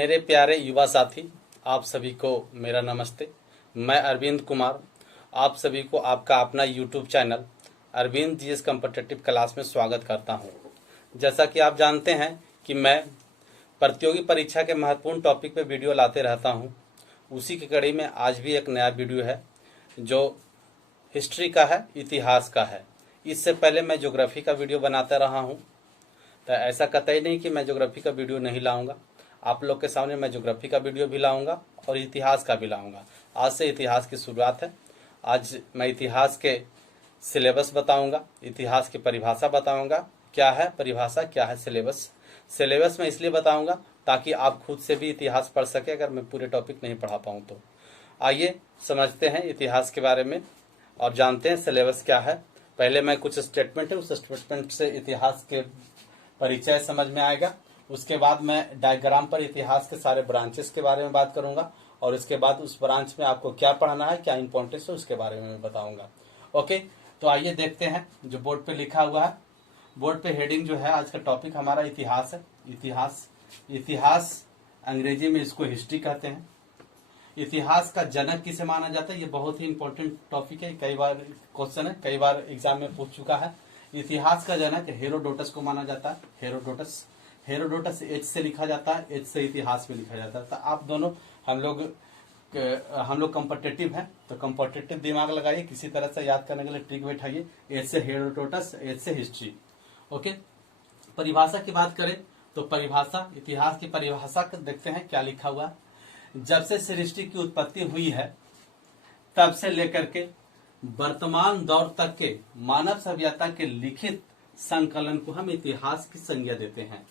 मेरे प्यारे युवा साथी, आप सभी को मेरा नमस्ते। मैं अरविंद कुमार आप सभी को आपका अपना YouTube channel Arvind GS competitive class में स्वागत करता हूं। जैसा कि आप जानते हैं कि मैं प्रतियोगी परीक्षा के महत्वपूर्ण टॉपिक पे वीडियो लाते रहता हूं। उसी की कड़ी में आज भी एक नया वीडियो है जो हिस्ट्री का है, इतिहास का है। इससे पहले मैं ज्योग्राफी का वीडियो बनाता रहा हूँ, तो ऐसा कतई नहीं कि मैं ज्योग्राफी का वीडियो नहीं लाऊंगा। आप लोग के सामने मैं ज्योग्राफी का वीडियो भी लाऊंगा और इतिहास का भी लाऊंगा। आज से इतिहास की शुरुआत है। आज मैं इतिहास के सिलेबस बताऊंगा, इतिहास की परिभाषा बताऊंगा, क्या है परिभाषा, क्या है सिलेबस। सिलेबस मैं इसलिए बताऊंगा ताकि आप खुद से भी इतिहास पढ़ सके, अगर मैं पूरे टॉपिक नहीं पढ़ा पाऊँ तो। आइए समझते हैं इतिहास के बारे में और जानते हैं सिलेबस क्या है। पहले मैं कुछ स्टेटमेंट है, उस स्टेटमेंट से इतिहास के परिचय समझ में आएगा। उसके बाद मैं डायग्राम पर इतिहास के सारे ब्रांचेस के बारे में बात करूंगा और उसके बाद उस ब्रांच में आपको क्या पढ़ना है, क्या इंपॉर्टेंस है, उसके बारे में मैं बताऊंगा। ओके, तो आइए देखते हैं जो बोर्ड पे लिखा हुआ है। बोर्ड पे हेडिंग जो है, आज का टॉपिक हमारा इतिहास है। इतिहास अंग्रेजी में इसको हिस्ट्री कहते हैं। इतिहास का जनक किसे माना जाता है, ये बहुत ही इंपॉर्टेंट टॉपिक है। कई बार क्वेश्चन है, कई बार एग्जाम में पूछ चुका है। इतिहास का जनक हेरोडोटस को माना जाता है। हेरोडोटस एच से लिखा जाता है, एच से इतिहास में लिखा जाता है। तो आप दोनों हम लोग कॉम्पिटिटिव हैं, तो कॉम्पिटिटिव दिमाग लगाइए, किसी तरह से याद करने के लिए ट्रिक बैठाइए। एच से हेरोडोटस, एच से हिस्ट्री। ओके, परिभाषा की बात करें तो परिभाषा, इतिहास की परिभाषा देखते हैं क्या लिखा हुआ है। जब से सृष्टि की उत्पत्ति हुई है तब से लेकर के वर्तमान दौर तक के मानव सभ्यता के लिखित संकलन को हम इतिहास की संज्ञा देते हैं।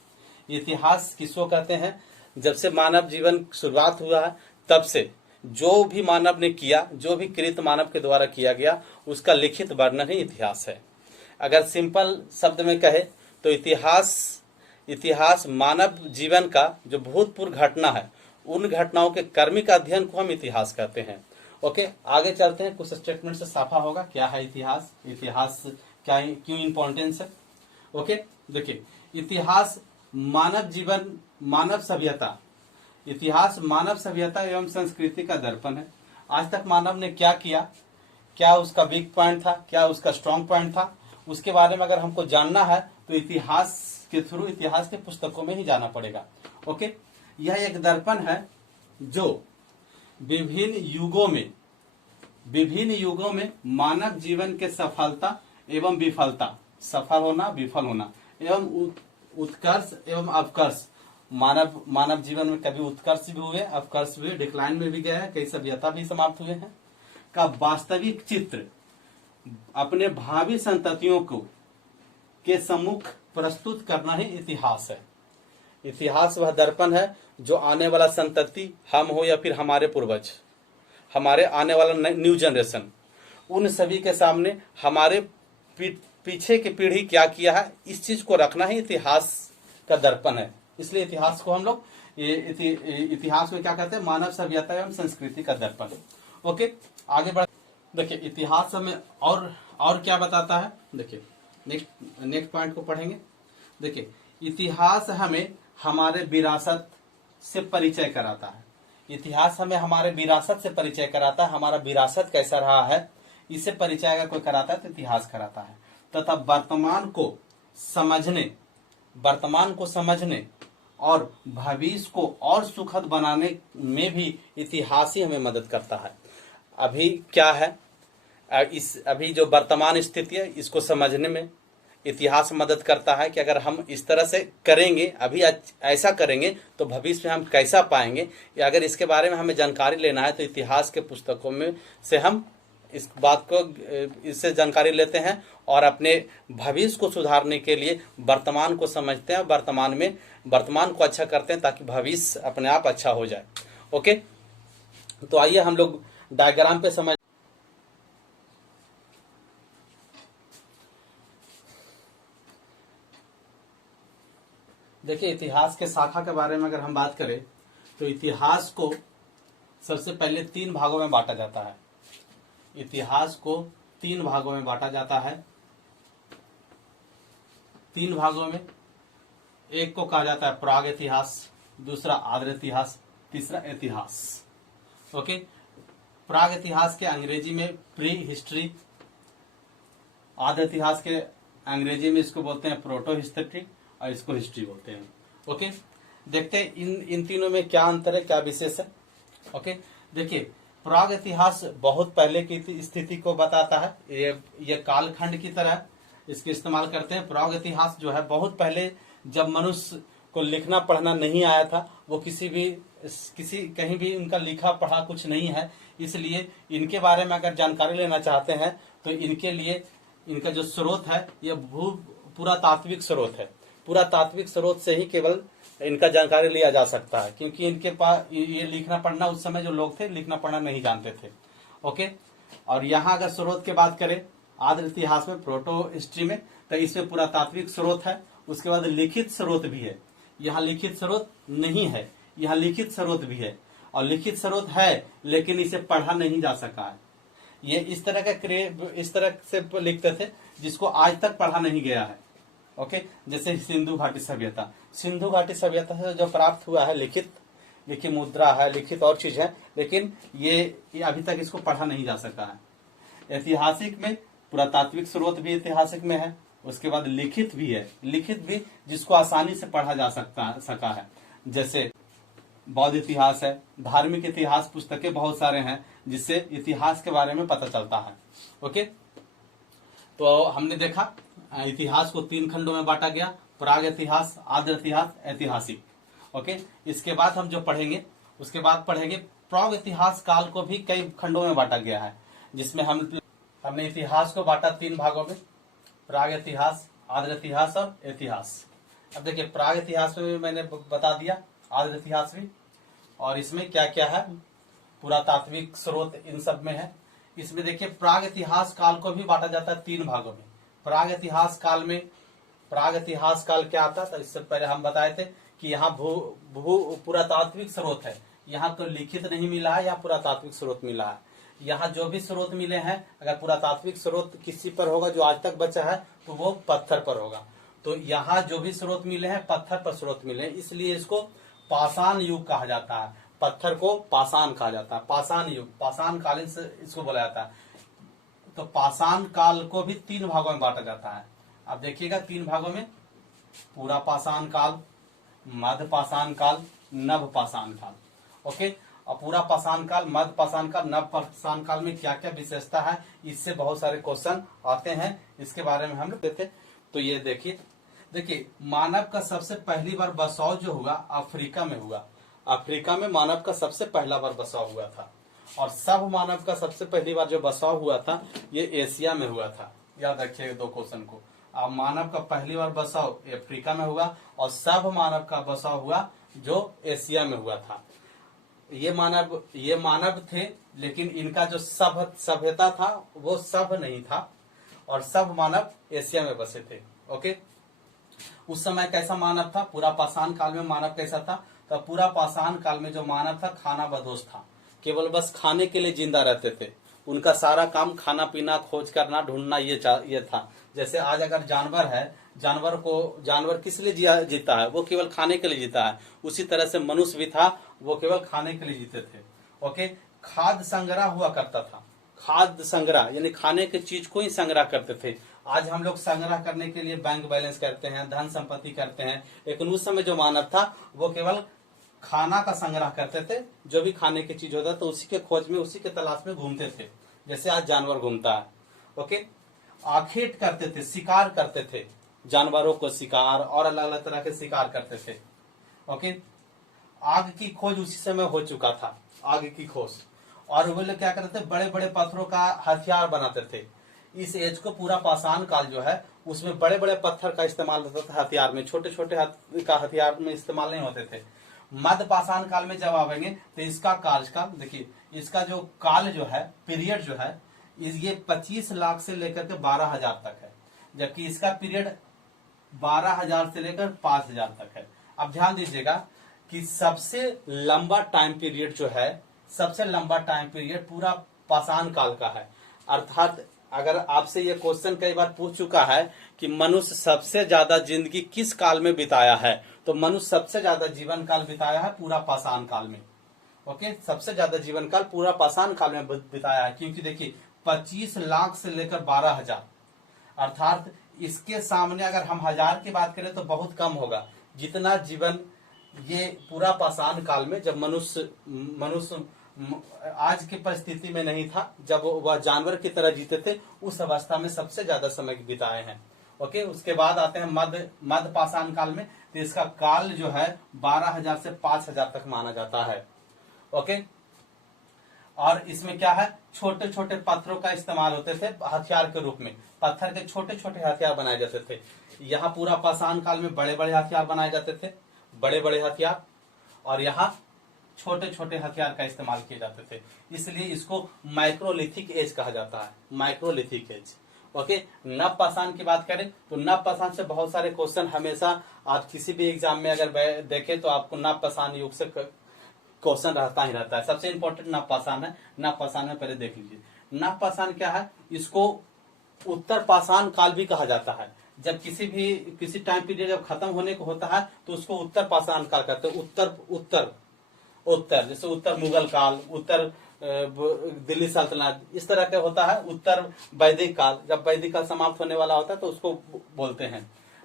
इतिहास किसको कहते हैं? जब से मानव जीवन शुरुआत हुआ है तब से जो भी मानव ने किया, जो भी कृत मानव के द्वारा किया गया, उसका लिखित वर्णन ही इतिहास है। अगर सिंपल शब्द में कहे तो इतिहास मानव जीवन का जो भूतपूर्व घटना है, उन घटनाओं के क्रमिक अध्ययन को हम इतिहास कहते हैं। ओके, आगे चलते हैं। कुछ स्टेटमेंट से साफा होगा क्या है इतिहास, इतिहास क्या क्यों इंपॉर्टेंस है। ओके, देखिए, इतिहास मानव जीवन, मानव सभ्यता, इतिहास मानव सभ्यता एवं संस्कृति का दर्पण है। आज तक मानव ने क्या किया, क्या उसका वीक पॉइंट था, क्या उसका स्ट्रॉन्ग पॉइंट था, उसके बारे में अगर हमको जानना है तो इतिहास के थ्रू, इतिहास के पुस्तकों में ही जाना पड़ेगा। ओके, यह एक दर्पण है जो विभिन्न युगों में मानव जीवन के सफलता एवं विफलता, सफल होना, विफल होना, एवं उत्कर्ष एवं अपकर्ष, मानव जीवन में कभी उत्कर्ष भी हुए, अपकर्ष भी, डिक्लाइन में भी गया है, कई सभ्यता भी समाप्त हुए हैं, का वास्तविक चित्र अपने भावी संततियों को के सम्मुख प्रस्तुत करना ही इतिहास है। इतिहास वह दर्पण है जो आने वाला संतति, हम हो या फिर हमारे पूर्वज, हमारे आने वाला न्यू जनरेशन, उन सभी के सामने हमारे पीछे की पीढ़ी क्या किया है, इस चीज को रखना ही इतिहास का दर्पण है। इसलिए इतिहास को हम लोग इतिहास में क्या कहते हैं, मानव सभ्यता एवं संस्कृति का दर्पण। ओके, आगे बढ़। देखिए, इतिहास हमें और क्या बताता है। देखिए, नेक्स्ट पॉइंट को पढ़ेंगे। देखिए, इतिहास हमें हमारे विरासत से परिचय कराता है। इतिहास हमें हमारे विरासत से परिचय कराता है। हमारा विरासत कैसा रहा है, इससे परिचय अगर कोई कराता है तो इतिहास कराता है। तथा वर्तमान को समझने और भविष्य को और सुखद बनाने में भी इतिहास ही हमें मदद करता है। अभी क्या है, अभी जो वर्तमान स्थिति है, इसको समझने में इतिहास मदद करता है कि अगर हम इस तरह से करेंगे, अभी ऐसा करेंगे तो भविष्य में हम कैसा पाएंगे, या अगर इसके बारे में हमें जानकारी लेना है तो इतिहास के पुस्तकों में से हम इस बात को, इससे जानकारी लेते हैं और अपने भविष्य को सुधारने के लिए वर्तमान को समझते हैं, वर्तमान को अच्छा करते हैं ताकि भविष्य अपने आप अच्छा हो जाए। ओके, तो आइए हम लोग डायग्राम पे समझ। देखिए, इतिहास के शाखा के बारे में अगर हम बात करें तो इतिहास को सबसे पहले 3 भागों में बांटा जाता है। इतिहास को 3 भागों में बांटा जाता है। 3 भागों में, एक को कहा जाता है प्राग इतिहास, दूसरा आर्य इतिहास, तीसरा इतिहास। ओके, प्राग इतिहास के अंग्रेजी में प्री हिस्ट्री, आर्य इतिहास के अंग्रेजी में इसको बोलते हैं प्रोटो हिस्ट्री और इसको हिस्ट्री बोलते हैं। ओके, देखते हैं इन तीनों में क्या अंतर है, क्या विशेष है। ओके, देखिए प्राग इतिहास बहुत पहले की स्थिति को बताता है, ये कालखंड की तरह इसके इस्तेमाल करते हैं। प्राग इतिहास जो है बहुत पहले, जब मनुष्य को लिखना पढ़ना नहीं आया था, वो किसी कहीं भी उनका लिखा पढ़ा कुछ नहीं है, इसलिए इनके बारे में अगर जानकारी लेना चाहते हैं तो इनके लिए इनका जो स्रोत है ये पुरातात्विक स्रोत है। पुरातात्विक स्रोत से ही केवल इनका जानकारी लिया जा सकता है, क्योंकि इनके पास ये लिखना पढ़ना, उस समय जो लोग थे लिखना पढ़ना नहीं जानते थे। ओके, और यहाँ अगर स्रोत की बात करें आर्य इतिहास में, प्रोटो हिस्ट्री में, तो इसमें पुरातात्विक स्रोत है, उसके बाद लिखित स्रोत भी है। यहाँ लिखित स्रोत नहीं है, यहाँ लिखित स्रोत भी है, और लिखित स्रोत है लेकिन इसे पढ़ा नहीं जा सका है। ये इस तरह से लिखते थे जिसको आज तक पढ़ा नहीं गया है। ओके, जैसे सिंधु घाटी सभ्यता, सिंधु घाटी सभ्यता से जो प्राप्त हुआ है लिखित मुद्रा है, लिखित और चीज है, लेकिन ये अभी तक इसको पढ़ा नहीं जा सका है। ऐतिहासिक में पुरातात्विक स्रोत भी ऐतिहासिक में है, उसके बाद लिखित भी है, लिखित भी जिसको आसानी से पढ़ा जा सका है, जैसे बौद्ध इतिहास है, धार्मिक इतिहास पुस्तकें बहुत सारे हैं जिससे इतिहास के बारे में पता चलता है। ओके, तो हमने देखा इतिहास को 3 खंडों में बांटा गया, प्राग इतिहास, आर्य इतिहास, ऐतिहासिक। ओके, इसके बाद हम जो पढ़ेंगे उसके बाद पढ़ेंगे प्राग इतिहास काल को भी कई खंडों में बांटा गया है, जिसमें हमने इतिहास को बांटा 3 भागों में, प्राग इतिहास, आर्य इतिहास और इतिहास। अब देखिए प्राग इतिहास में भी मैंने बता दिया, आर्य इतिहास भी, और इसमें क्या क्या है, पुरातात्विक स्रोत इन सब में है। इसमें देखिए प्राग इतिहास काल को भी बांटा जाता है 3 भागों में। प्राग इतिहास काल क्या आता था, इससे पहले हम बताए थे कि यहाँ पुरातात्विक स्रोत है, यहाँ तो लिखित नहीं मिला है या पुरातात्विक स्रोत मिला है। यहाँ जो भी स्रोत मिले हैं, अगर पुरातात्विक स्रोत किसी पर होगा जो आज तक बचा है तो वो पत्थर पर होगा। तो यहाँ जो भी स्रोत मिले हैं पत्थर पर स्रोत मिले हैं, इसलिए इसको पाषाण युग कहा जाता है। पत्थर को पाषाण कहा जाता है, पाषाण युग, पाषाण कालीन से इसको बोला जाता है। तो पाषाण काल को भी 3 भागों में बांटा जाता है। अब देखिएगा 3 भागों में, पूरा पाषाण काल, मध्य पाषाण काल, नव पाषाण काल। ओके, और पूरा पाषाण काल, मध्य पाषाण काल, नव पाषाण काल में क्या क्या विशेषता है, इससे बहुत सारे क्वेश्चन आते हैं, इसके बारे में हम लोग देते। तो ये देखिए मानव का सबसे पहली बार बसाव जो हुआ अफ्रीका में हुआ। अफ्रीका में मानव का सबसे पहला बार बसाव हुआ था, और सब मानव का सबसे पहली बार जो बसाव हुआ था ये एशिया में हुआ था। याद रखिएगा 2 क्वेश्चन को। अब मानव का पहली बार बसाव अफ्रीका में हुआ और सब मानव का बसाव हुआ जो एशिया में हुआ था। ये मानव थे, लेकिन इनका जो सभ्यता था वो सब नहीं था, और सब मानव एशिया में बसे थे। ओके, उस समय कैसा मानव था, पूरा पाषाण काल में मानव कैसा था, तो पूरा पाषाण काल में जो मानव था खाना बदोश था, केवल बस खाने के लिए जिंदा रहते थे। उनका सारा काम खाना पीना, खोज करना, ढूंढना ये था। जैसे आज अगर जानवर है, जानवर किस लिए जीता है, वो केवल खाने के लिए जीता है। उसी तरह से मनुष्य भी था, वो केवल खाने के लिए जीते थे। ओके, खाद्य संग्रह हुआ करता था, खाद्य संग्रह यानी खाने की चीज को ही संग्रह करते थे। आज हम लोग संग्रह करने के लिए बैंक बैलेंस करते हैं, धन संपत्ति करते हैं, लेकिन उस समय जो मानव था वो केवल खाना का संग्रह करते थे। जो भी खाने की चीज होता तो उसी के खोज में, उसी के तलाश में घूमते थे, जैसे आज जानवर घूमता है। ओके, आखेट करते थे, शिकार करते थे, जानवरों को शिकार और अलग अलग तरह के शिकार करते थे। ओके, आग की खोज उसी समय हो चुका था, आग की खोज, और वो लोग क्या करते थे, बड़े बड़े पत्थरों का हथियार बनाते थे। इस एज को पूरा पाषाण काल जो है उसमें बड़े बड़े पत्थर का इस्तेमाल होता था हथियार में, छोटे छोटे का हथियार में इस्तेमाल नहीं होते थे। मध्य पाषाण काल में जब आवेंगे तो इसका कार्यकाल देखिए, इसका जो काल जो है, पीरियड जो है, ये 25 लाख से लेकर के 12,000 तक है, जबकि इसका पीरियड 12,000 से लेकर 5,000 तक है। अब ध्यान दीजिएगा कि सबसे लंबा टाइम पीरियड जो है, सबसे लंबा टाइम पीरियड पूरा पाषाण काल का है। अर्थात अगर आपसे ये क्वेश्चन कई बार पूछ चुका है कि मनुष्य सबसे ज्यादा जिंदगी किस काल में बिताया है, तो मनुष्य सबसे ज्यादा जीवन काल बिताया है पूरा पाषाण काल में। ओके, सबसे ज्यादा जीवन काल पूरा पाषाण काल में बिताया है, क्योंकि देखिए 25 लाख से लेकर 12,000, अर्थात इसके सामने अगर हम 1000 की बात करें तो बहुत कम होगा। जितना जीवन ये पूरा पाषाण काल में, जब मनुष्य आज की परिस्थिति में नहीं था, जब वह जानवर की तरह जीते थे, उस अवस्था में सबसे ज्यादा समय बिताए हैं। ओके, उसके बाद आते हैं मध्य पाषाण काल में, तो इसका काल जो है 12,000 से 5,000 तक माना जाता है। ओके, और इसमें क्या है, छोटे छोटे पत्थरों का इस्तेमाल होते थे हथियार के रूप में, पत्थर के छोटे छोटे हथियार बनाए जाते थे। यहाँ पूरा पाषाण काल में बड़े बड़े हथियार बनाए जाते थे, बड़े बड़े हथियार, और यहाँ छोटे छोटे हथियार का इस्तेमाल किए जाते थे, इसलिए इसको माइक्रोलिथिक एज कहा जाता है, माइक्रोलिथिक एज। ओके, नव पाषाण की बात करें तो नव पाषाण से बहुत सारे क्वेश्चन हमेशा आप किसी भी एग्जाम में अगर देखें तो आपको नव पाषाण युग से क्वेश्चन रहता ही रहता है। सबसे इंपॉर्टेंट नव पाषाण है। नव पाषाण में पहले देख लीजिए, नव पाषाण क्या है, इसको उत्तर पाषाण काल भी कहा जाता है। जब किसी टाइम पीरियड जब खत्म होने को होता है तो उसको उत्तर पाषाण काल कहते हैं। उत्तर जैसे उत्तर मुगल काल, उत्तर दिल्ली सल्तनत, इस तरह का होता है। उत्तर वैदिक काल, जब वैदिक काल समाप्त होने वाला होता है तो उसको बोलते हैं।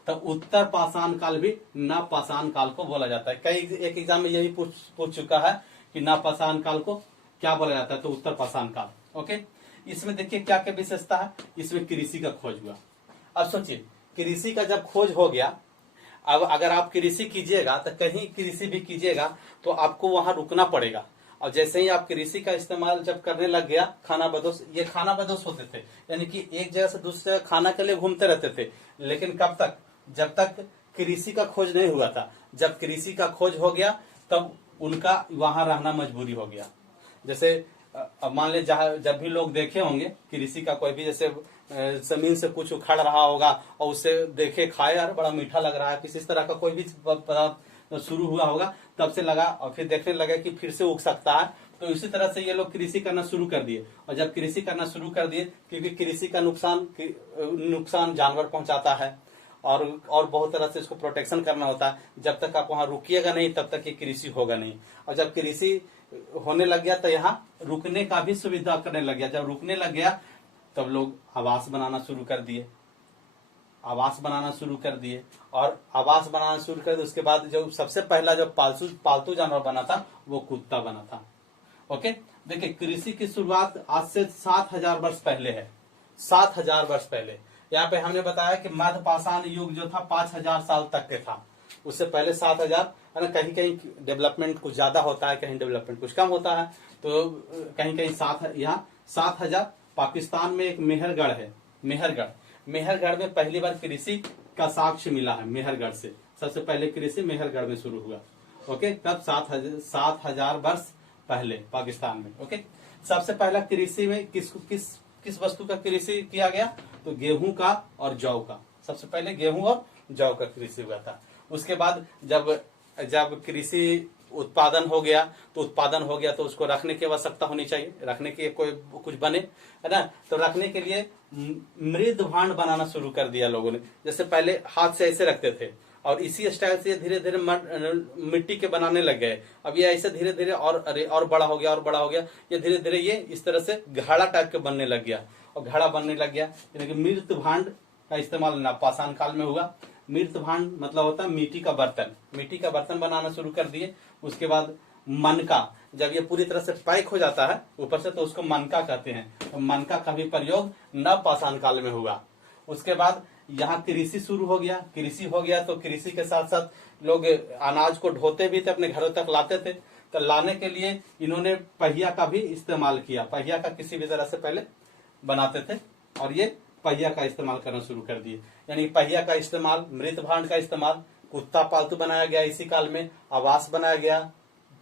तो उत्तर पाषाण काल भी नव पाषाण काल को बोला जाता है। एक एग्जाम में यही पूछ चुका है कि नव पाषाण काल को क्या बोला जाता है, तो उत्तर पाषाण काल। ओके, इसमें देखिए क्या क्या विशेषता है। इसमें कृषि का खोज हुआ। अब सोचिए, कृषि का जब खोज हो गया, अब अगर आप कृषि कीजिएगा तो कहीं कृषि भी कीजिएगा तो आपको वहां रुकना पड़ेगा। और जैसे ही आप कृषि का इस्तेमाल जब करने लग गया, खानाबदोश, ये खानाबदोश होते थे, यानी कि एक जगह से दूसरी जगह खाना के लिए घूमते रहते थे। लेकिन कब तक, जब तक कृषि का खोज नहीं हुआ था। जब कृषि का खोज हो गया तब उनका वहां रहना मजबूरी हो गया। जैसे अब मान ले, जब भी लोग देखे होंगे कृषि का कोई भी, जैसे जमीन से कुछ उखड़ रहा होगा और उसे देखे, खाए, यार बड़ा मीठा लग रहा है, किसी तरह का कोई भी पदार्थ शुरू हुआ होगा, तब से लगा और फिर देखने लगा कि फिर से उग सकता है। तो इसी तरह से ये लोग कृषि करना शुरू कर दिए। और जब कृषि करना शुरू कर दिए, क्योंकि कृषि का नुकसान जानवर पहुंचाता है और बहुत तरह से इसको प्रोटेक्शन करना होता है। जब तक आप वहां रुकिएगा नहीं तब तक ये कृषि होगा नहीं। और जब कृषि होने लग गया तो यहाँ रुकने का भी सुविधा करने लग गया। जब रुकने लग गया तब लोग आवास बनाना शुरू कर दिए, और आवास बनाना शुरू कर दिए। उसके बाद जो सबसे पहला जो पालतू जानवर बना था वो कुत्ता बना था। ओके, देखिए कृषि की शुरुआत आज से 7,000 वर्ष पहले है। 7,000 वर्ष पहले। यहाँ पे हमने बताया कि मध्य पाषाण युग जो था 5,000 साल तक के था। उससे पहले 7,000, कहीं कहीं डेवलपमेंट कुछ ज्यादा होता है, कहीं डेवलपमेंट कुछ कम होता है। तो कहीं कहीं यहाँ 7,000। पाकिस्तान में एक मेहरगढ़ है, मेहरगढ़ में पहली बार कृषि का साक्ष्य मिला है। मेहरगढ़ से सबसे पहले कृषि मेहरगढ़ में शुरू हुआ। ओके, तब 7,000 वर्ष पहले पाकिस्तान में। ओके, सबसे पहला कृषि में किस वस्तु का कृषि किया गया, तो गेहूं का और जौ का। सबसे पहले गेहूं और जौ का कृषि हुआ था। उसके बाद जब कृषि उत्पादन हो गया तो उसको रखने की आवश्यकता होनी चाहिए, रखने के कोई कुछ बने, है ना। तो रखने के लिए मृद भांड बनाना शुरू कर दिया लोगों ने। जैसे पहले हाथ से ऐसे रखते थे और इसी स्टाइल से धीरे धीरे मिट्टी के बनाने लग गए। अब ये ऐसे धीरे धीरे और बड़ा हो गया, ये धीरे धीरे ये इस तरह से घड़ा टाइप के बनने लग गया। और घड़ा बनने लग गया, यानी कि मृत भांड का इस्तेमाल नव पाषाण काल में हुआ। मृत भांड मतलब होता है मिट्टी का बर्तन बनाना शुरू कर दिए। उसके बाद मनका, जब ये पूरी तरह से पैक हो जाता है ऊपर से, तो उसको मनका कहते हैं। तो मनका का भी प्रयोग नव पाषाण काल में हुआ। उसके बाद यहाँ कृषि शुरू हो गया। तो कृषि के साथ साथ लोग अनाज को ढोते भी थे, अपने घरों तक लाते थे। तो लाने के लिए इन्होंने पहिया का भी इस्तेमाल किया। पहिया का किसी भी तरह से पहले बनाते थे और ये पहिया का इस्तेमाल करना शुरू कर दिए। यानी पहिया का इस्तेमाल, मृत भांड का इस्तेमाल, कुत्ता पालतू बनाया गया इसी काल में, आवास बनाया गया,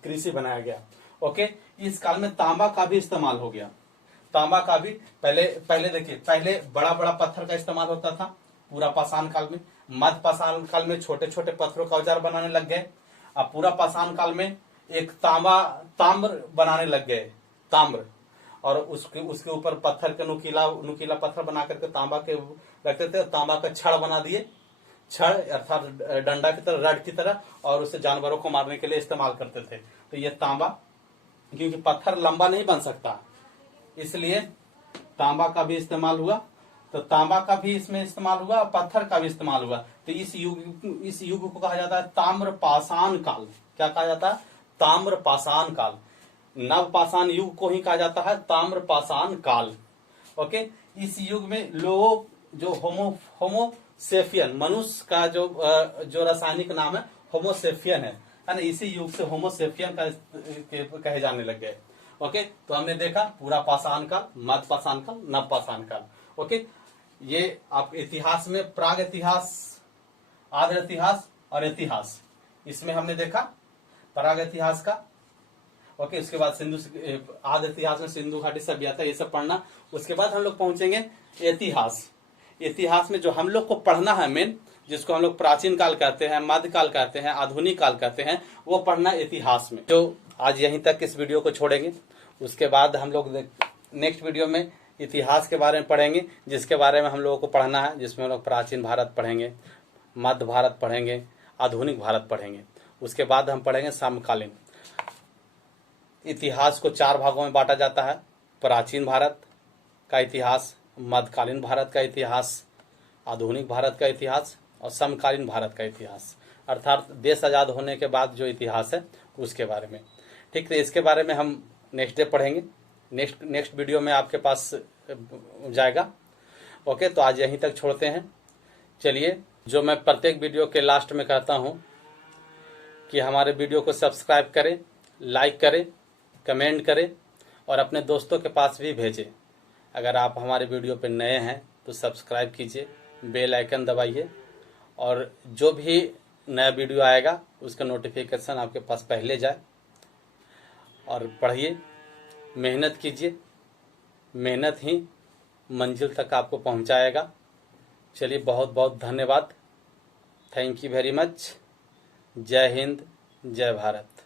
कृषि बनाया गया। ओके, इस काल में तांबा का भी इस्तेमाल हो गया। तांबा का भी पहले देखिए, पहले बड़ा बड़ा पत्थर का इस्तेमाल होता था पूरा पाषाण काल में। मध्य पाषाण काल में छोटे छोटे पत्थरों का औजार बनाने लग गए। अब पूरा पाषाण काल में एक ताम्र बनाने लग गए, ताम्र। और उसके ऊपर पत्थर के नुकीला पत्थर बना करके तांबा के रखते थे। तांबा का छड़ बना दिए। छड़ अर्थात डंडा की तरह, रड की तरह, और उसे जानवरों को मारने के लिए इस्तेमाल करते थे। तो ये तांबा, क्योंकि पत्थर लंबा नहीं बन सकता, इसलिए तांबा का भी इस्तेमाल हुआ। तो तांबा का भी इसमें इस्तेमाल हुआ और पत्थर का भी इस्तेमाल हुआ। तो इस युग को कहा जाता है ताम्रपाषाण काल। क्या कहा जाता है? ताम्रपाषाण काल। नवपाषाण युग को ही कहा जाता है ताम्रपाषाण काल। ओके, इस युग में लोग जो होमोसेपियन, मनुष्य का जो रासायनिक नाम है होमोसेपियन है ना, इसी युग से होमोसेपियन का कहे जाने लग गए। ओके, तो हमने देखा पूरा पाषाण काल, मध्य पाषाण काल, नव पाषाण काल। ओके, ये आप इतिहास में प्राग इतिहास, आर्य इतिहास और इतिहास, इसमें हमने देखा प्राग इतिहास का। ओके, उसके बाद आदि इतिहास में सिंधु घाटी सभ्यता, ये सब पढ़ना। उसके बाद हम लोग पहुंचेंगे इतिहास। इतिहास में जो हम लोग को पढ़ना है मेन, जिसको हम लोग प्राचीन काल कहते हैं, मध्यकाल कहते हैं, आधुनिक काल कहते हैं, वो पढ़ना इतिहास में। तो आज यहीं तक इस वीडियो को छोड़ेंगे। उसके बाद हम लोग नेक्स्ट वीडियो में इतिहास के बारे में पढ़ेंगे, जिसके बारे में हम लोगों को पढ़ना है, जिसमें हम लोग प्राचीन भारत पढ़ेंगे, मध्य भारत पढ़ेंगे, आधुनिक भारत पढ़ेंगे। उसके बाद हम पढ़ेंगे समकालीन। इतिहास को 4 भागों में बांटा जाता है: प्राचीन भारत का इतिहास, मध्यकालीन भारत का इतिहास, आधुनिक भारत का इतिहास और समकालीन भारत का इतिहास, अर्थात देश आज़ाद होने के बाद जो इतिहास है उसके बारे में। ठीक है, इसके बारे में हम नेक्स्ट डे पढ़ेंगे, नेक्स्ट वीडियो में आपके पास जाएगा। ओके, तो आज यहीं तक छोड़ते हैं। चलिए, जो मैं प्रत्येक वीडियो के लास्ट में कहता हूँ कि हमारे वीडियो को सब्सक्राइब करें, लाइक करें, कमेंट करें और अपने दोस्तों के पास भी भेजें। अगर आप हमारे वीडियो पर नए हैं तो सब्सक्राइब कीजिए, बेल आइकन दबाइए, और जो भी नया वीडियो आएगा उसका नोटिफिकेशन आपके पास पहले जाए। और पढ़िए, मेहनत कीजिए, मेहनत ही मंजिल तक आपको पहुंचाएगा। चलिए, बहुत बहुत धन्यवाद। Thank you very much. जय हिंद, जय भारत।